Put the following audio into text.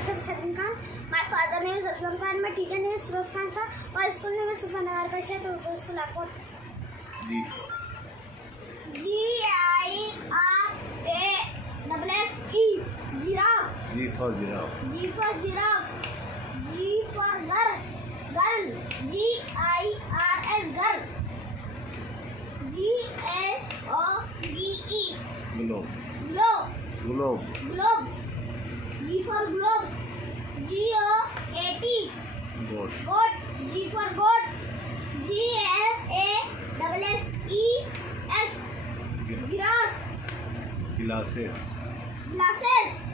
myself Salim Khan. My father name is Aslam Khan. My teacher name is Firoz Khan sir. My school name is Sufanagar Pasha to school Akot. G-I-R-A-S-S-E. Giraffe. G for giraffe. G for giraffe. G for girl. Girl. G-I-R-L. Girl. G-L-O-B-E. Globe. Globe. Globe. Globe. G for globe. G-O-A-T. Goat. Goat. G for goat. G-L-A-S-S-E-S. Grass. Glasses. Glasses.